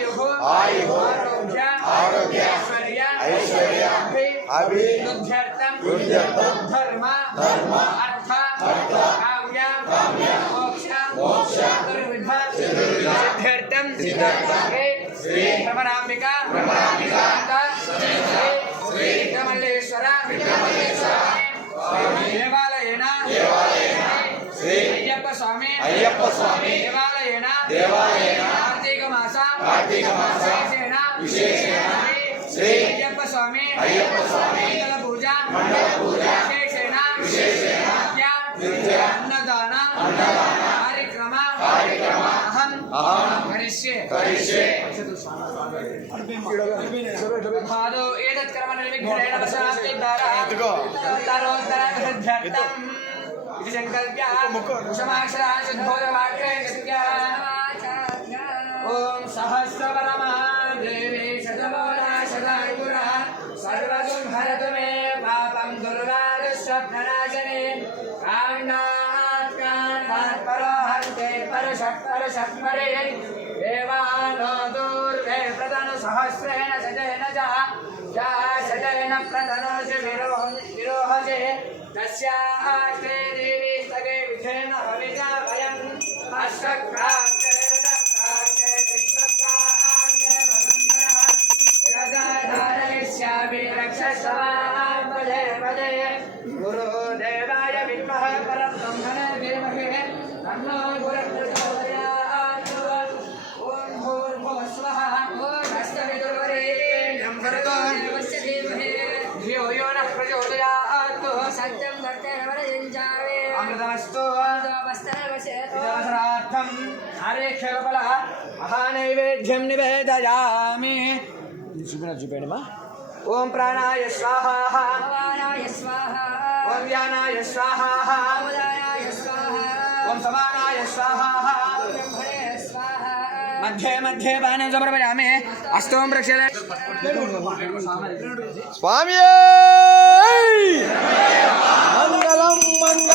आयुः आयुः आरोग्य ऐश्वर्य अभिवृद्ध्यर्थं धर्म धर्म अर्थ काव्य श्री भ्रमराम्बिका भ्रमराम्बिका श्री विक्रमल्लेश्वर विक्रमल्लेश्वर स्वामी अय्यप्प स्वामी ಕಾರ್ತೀಕ ಮಾಸ ವಿಶೇಷೇಣ ವಿಶೇಷೇಣ ಶ್ರೀ ಅಯ್ಯಪ್ಪ ಸ್ವಾಮಿ ಅಯ್ಯಪ್ಪ ಸ್ವಾಮಿ ಮಂಡಲ ಪೂಜಾ ಮಂಡಲ ಪೂಜಾ ವಿಶೇಷೇಣ ವಿಶೇಷೇಣ ನಿತ್ಯ ನಿತ್ಯ ಅನ್ನದಾನ ಅನ್ನದಾನ ಕಾರ್ಯಕ್ರಮ ಕಾರ್ಯಕ್ರಮ ಅಹಂ ಅಹಂ ಕರಿಷ್ಯೆ ಕರಿಷ್ಯೆ भादो एतत्कर्म निर्विघ्नेन वशास्तिद्वारा उत्तरोत्तरविशुद्ध्यर्थम् इति सङ्कल्प्य कुसुमाक्षरा शुद्धोदवाक्ये गत्या ॐ सहस्रपरमा देवी शतमोरा शताङ्कुरा सर्वसुभरतु मे पापं दुर्गादुःस्वप्ननाशने काण्डात् काण्डात् परोहन्ते परशः परशः परे देवानो दूर्वे प्रदनु सहस्रेण सजेन च या सजेन प्रदनोषि विरोह विरोहसे तस्यास्ते देवी स्तगे विधेन हविजा वयम् अश्वक्रान्ते गुरुदेवाय विद्मः परब्रह्मणे धीमहि तन्नो गुरुः प्रचोदयात् ॐ भूर्भुवः स्वः ॐ हस्तविदुर्वरेण्यं भर्गो देवस्य धीमहि धियो यो नः प्रचोदयात् सत्यं भक्तवरयञ्चावे अमृतमस्तु वस्त्रवशेतो इतरार्थम् आरेख्यकफल महानैवेद्यं निवेदयामि ॐ प्राणाय ओम प्राणाय स्वाहा। ओम व्यानाय स्वाहा। ओम समानाय स्वाहा। मध्ये मध्ये बाणं समर्पयामि स्वामी मंगलम मंगल